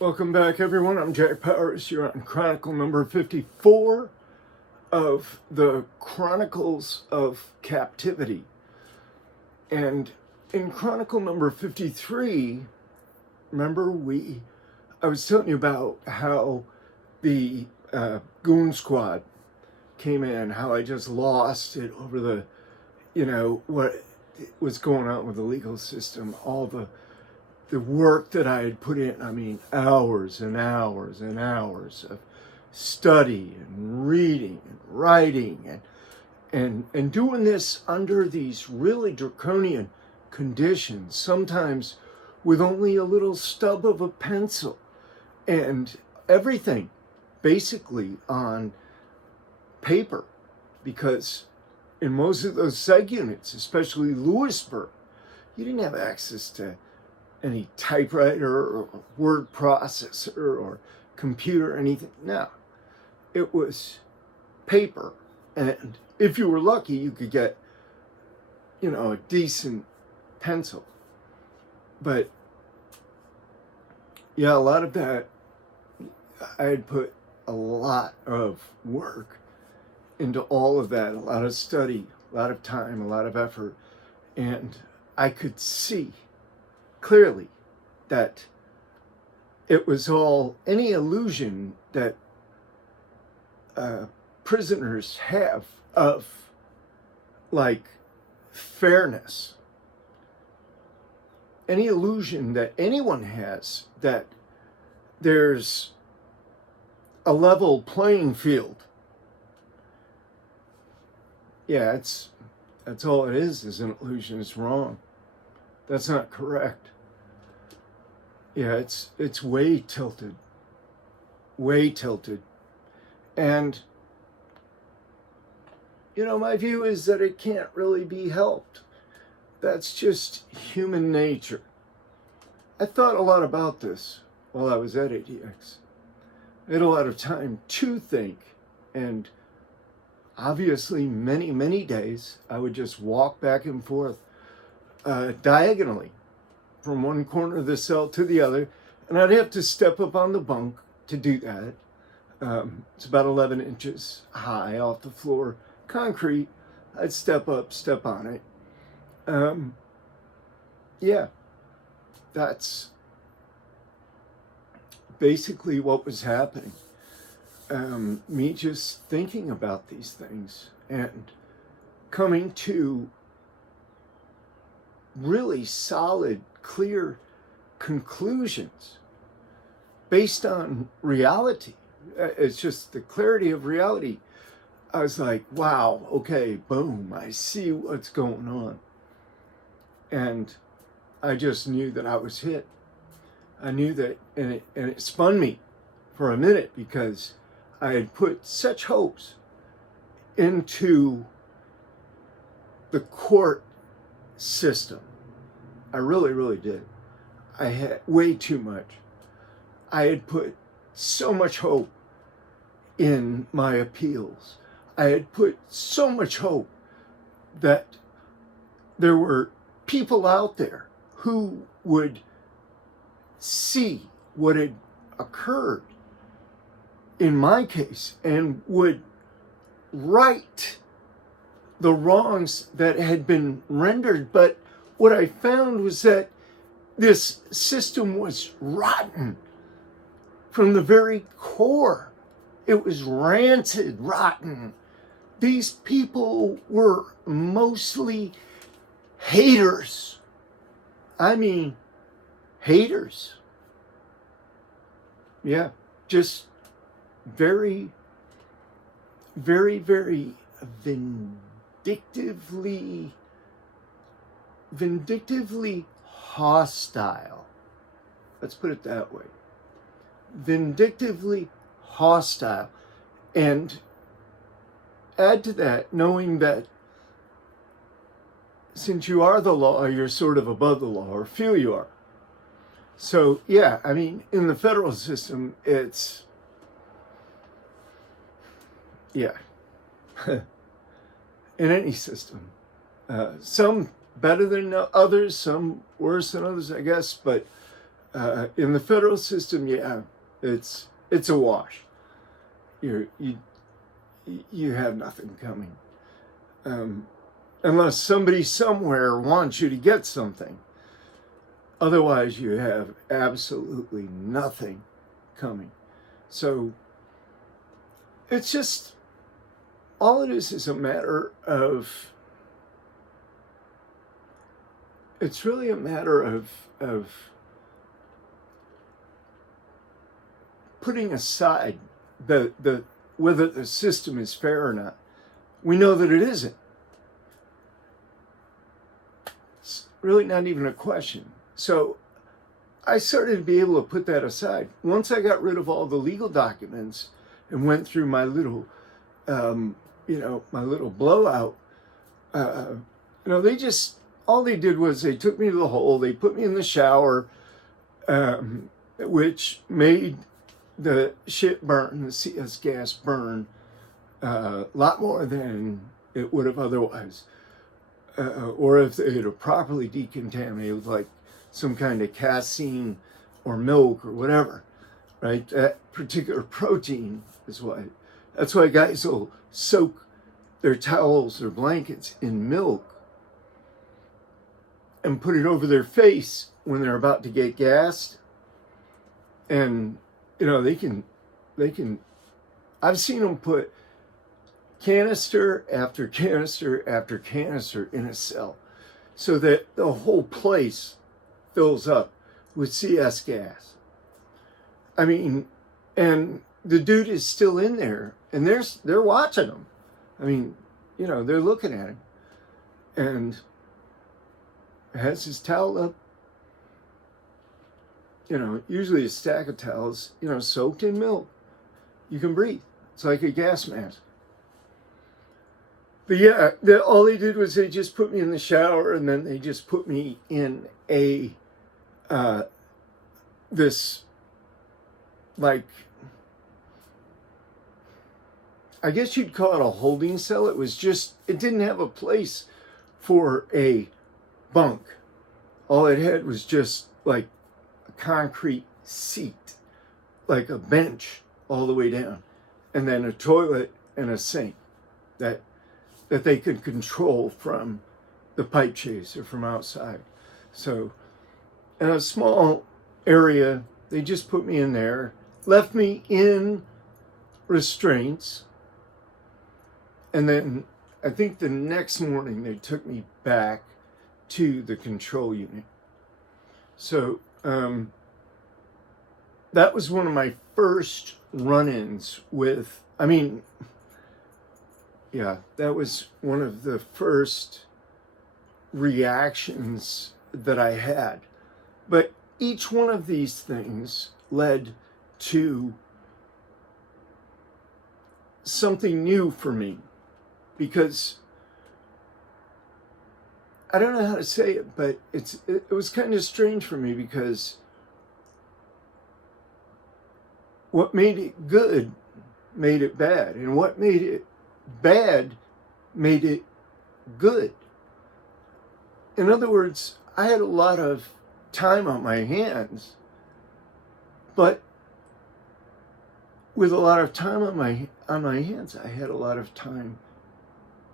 Welcome back, everyone. I'm Jack Powers. You're on Chronicle number 54 of the Chronicles of Captivity. And in Chronicle number 53, remember I was telling you about how the goon squad came in, how I just lost it over what was going on with the legal system, all the work that I had put in. I mean, hours and hours and hours of study and reading and writing and doing this under these really draconian conditions, sometimes with only a little stub of a pencil and everything basically on paper, because in most of those seg units, especially Lewisburg, you didn't have access to any typewriter or word processor or computer or anything. No, it was paper. And if you were lucky, you could get, a decent pencil. But yeah, a lot of that, I had put a lot of work into all of that, a lot of study, a lot of time, a lot of effort. And I could see clearly that it was all any illusion that prisoners have of like fairness, any illusion that anyone has that there's a level playing field. Yeah, that's all it is an illusion. It's wrong. That's not correct. Yeah, it's way tilted. And, my view is that it can't really be helped. That's just human nature. I thought a lot about this while I was at ADX. I had a lot of time to think, and obviously many, many days I would just walk back and forth diagonally from one corner of the cell to the other, and I'd have to step up on the bunk to do that. It's about 11 inches high off the floor, concrete. I'd step up, step on it. Yeah, that's basically what was happening. Me just thinking about these things and coming to really solid, clear conclusions based on reality. It's just the clarity of reality. I was like, wow, okay, boom, I see what's going on. And I just knew that I was hit. I knew that, and it spun me for a minute, because I had put such hopes into the court system. I really, really did. I had way too much. I had put so much hope in my appeals. I had put so much hope that there were people out there who would see what had occurred in my case and would right the wrongs that had been rendered. But what I found was that this system was rotten from the very core. It was rancid, rotten. These people were mostly haters. I mean, haters. Yeah, just very, very, very vindictively hostile. Let's put it that way. Vindictively hostile. And add to that, knowing that since you are the law, you're sort of above the law, or feel you are. So, yeah, I mean, in the federal system, it's, yeah, in any system. Some better than others, some worse than others, I guess, but In the federal system, yeah, it's a wash. You have nothing coming, unless somebody somewhere wants you to get something. Otherwise, you have absolutely nothing coming. So it's just, all it is a matter of, it's really a matter of putting aside the whether the system is fair or not. We know that it isn't. It's really not even a question. So I started to be able to put that aside. Once I got rid of all the legal documents and went through my little, my little blowout, all they did was they took me to the hole, they put me in the shower, which made the shit burn, the CS gas burn, a lot more than it would have otherwise. Or if they had properly decontaminated with like some kind of casein or milk or whatever, right? That particular protein is that's why guys will soak their towels or blankets in milk and put it over their face when they're about to get gassed. And, they can, I've seen them put canister after canister after canister in a cell so that the whole place fills up with CS gas. I mean, and the dude is still in there and they're watching him. I mean, they're looking at him and has his towel up, usually a stack of towels, soaked in milk. You can breathe. It's like a gas mask. But yeah, all they did was they just put me in the shower and then they just put me in this, like, I guess you'd call it a holding cell. It didn't have a place for a bunk. All it had was just like a concrete seat, like a bench all the way down, and then a toilet and a sink that they could control from the pipe chase or from outside. So in a small area, they just put me in there, left me in restraints, and then I think the next morning they took me back to the control unit. So that was one of my first run-ins with, that was one of the first reactions that I had. But each one of these things led to something new for me, because I don't know how to say it, but it was kind of strange for me, because what made it good made it bad, and what made it bad made it good. In other words, I had a lot of time on my hands, but with a lot of time on my hands, I had a lot of time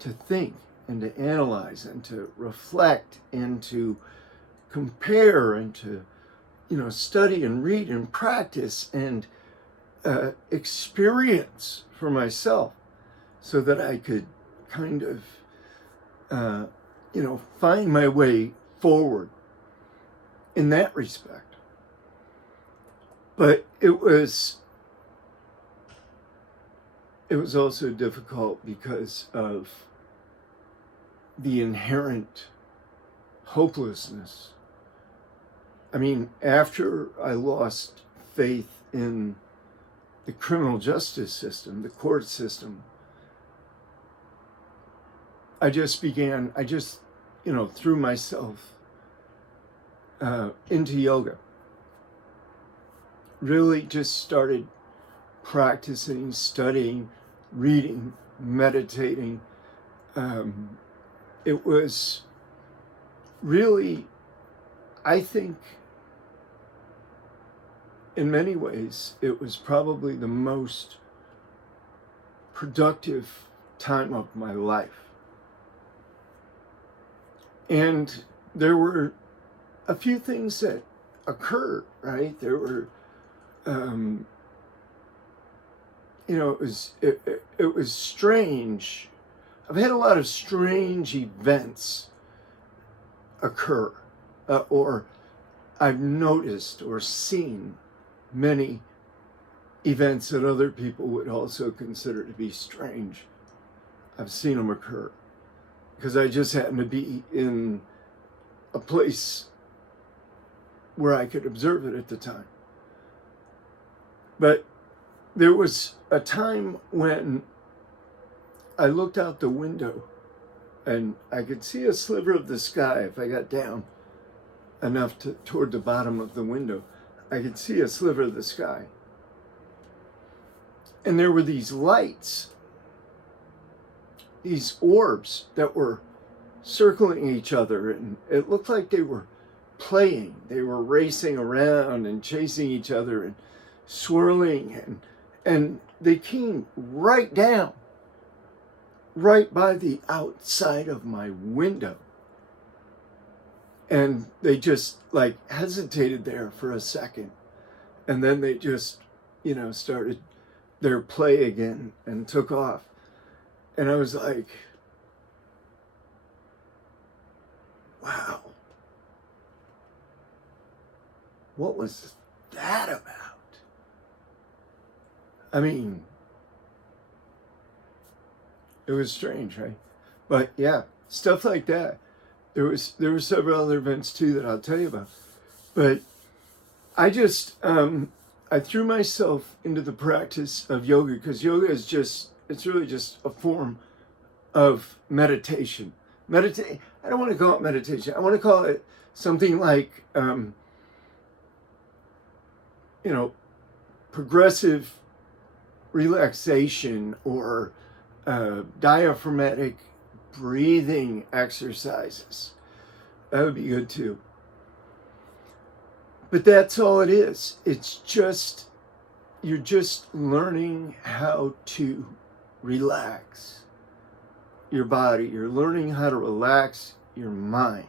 to think and to analyze and to reflect and to compare and to study and read and practice and experience for myself, so that I could kind of find my way forward in that respect. But it was also difficult because of the inherent hopelessness. After I lost faith in the criminal justice system, the court system, I just threw myself into yoga. Really just started practicing, studying, reading, meditating. It was really, I think, in many ways, it was probably the most productive time of my life. And there were a few things that occurred, right? There were, it was strange. I've had a lot of strange events occur, or I've noticed or seen many events that other people would also consider to be strange. I've seen them occur because I just happened to be in a place where I could observe it at the time. But there was a time when I looked out the window and I could see a sliver of the sky. If I got down enough toward the bottom of the window, I could see a sliver of the sky. And there were these lights, these orbs that were circling each other, and it looked like they were playing. They were racing around and chasing each other and swirling, and they came right down, right by the outside of my window. And they just like hesitated there for a second. And then they just, started their play again and took off. And I was like, wow, what was that about? I mean, it was strange, right? But yeah, stuff like that. There were several other events too that I'll tell you about. But I just I threw myself into the practice of yoga because yoga is it's really just a form of meditation. I don't want to call it meditation. I want to call it something like progressive relaxation or diaphragmatic breathing exercises. That would be good too. But that's all it is. It's just, you're just learning how to relax your body. You're learning how to relax your mind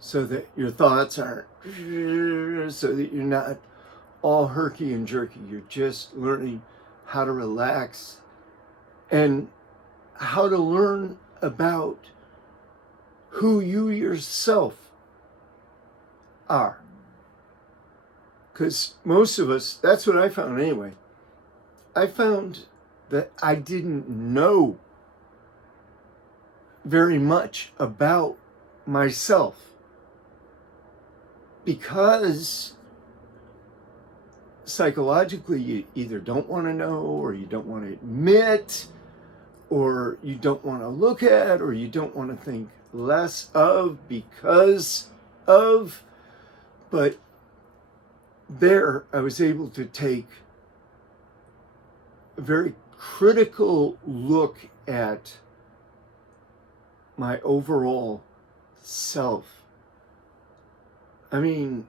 so that your thoughts aren't, so that you're not all herky and jerky. You're just learning how to relax and how to learn about who you yourself are. Because most of us, that's what I found anyway. I found that I didn't know very much about myself because psychologically you either don't want to know, or you don't want to admit, or you don't want to look at, or you don't want to think less of because of. But there I was able to take a very critical look at my overall self. I mean,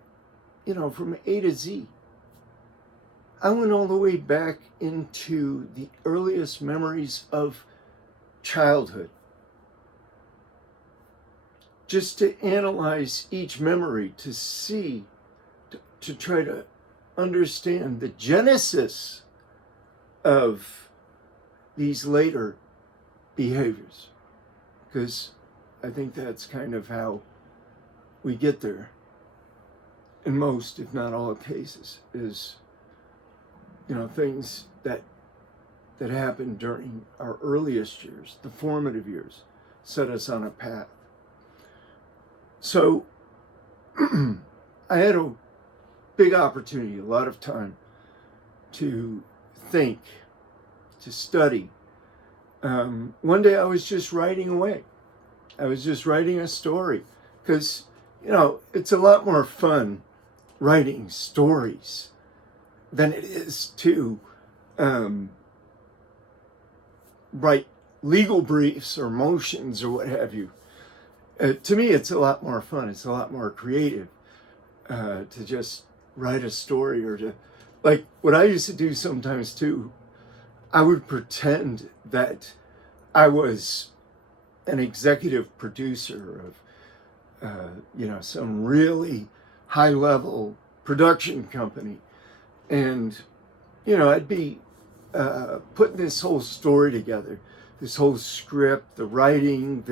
from A to Z. I went all the way back into the earliest memories of childhood, just to analyze each memory, to see, to try to understand the genesis of these later behaviors. Because I think that's kind of how we get there in most, if not all cases, is things that happened during our earliest years, the formative years, set us on a path. So I had a big opportunity, a lot of time to think, to study. One day I was just writing away. I was just writing a story because, it's a lot more fun writing stories than it is to write legal briefs or motions or what have you. To me, it's a lot more fun. It's a lot more creative to just write a story or to, like what I used to do sometimes too, I would pretend that I was an executive producer of, some really high level production company. And, I'd be putting this whole story together, this whole script, the writing,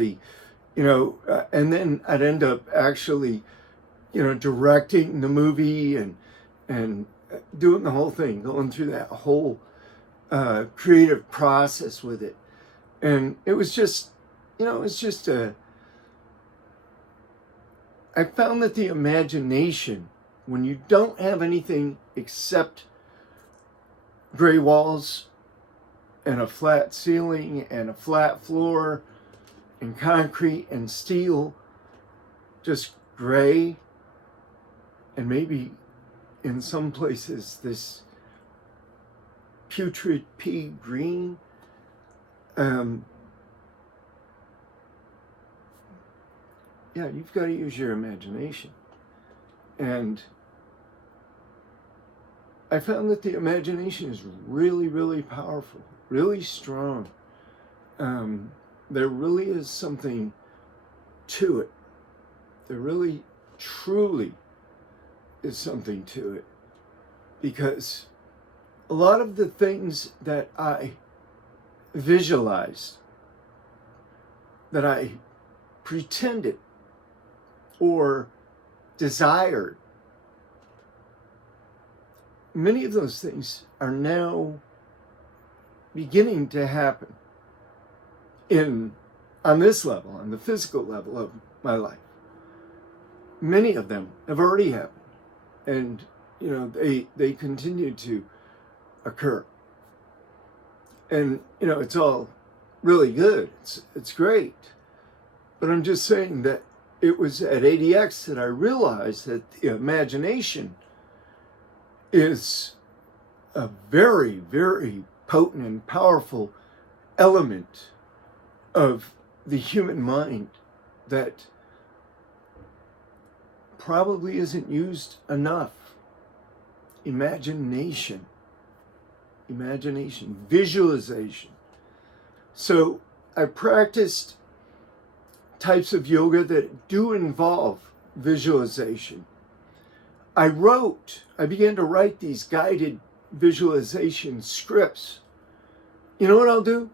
and then I'd end up actually, directing the movie and doing the whole thing, going through that whole creative process with it. And it was just, I found that the imagination, when you don't have anything except gray walls and a flat ceiling and a flat floor and concrete and steel, just gray, and maybe in some places this putrid pea green. You've got to use your imagination. And I found that the imagination is really, really powerful, really strong. There really is something to it. There really, truly is something to it. Because a lot of the things that I visualized, that I pretended or desired, many of those things are now beginning to happen on this level, on the physical level of my life. Many of them have already happened, and they continue to occur. And it's all really good. It's great. But I'm just saying that it was at ADX that I realized that the imagination is a very, very potent and powerful element of the human mind that probably isn't used enough. Imagination, visualization. So I practiced types of yoga that do involve visualization. I began to write these guided visualization scripts. You know what I'll do?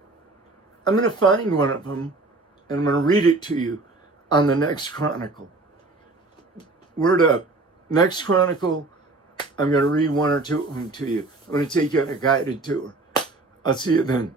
I'm going to find one of them and I'm going to read it to you on the next Chronicle. Word up. Next Chronicle, I'm going to read one or two of them to you. I'm going to take you on a guided tour. I'll see you then.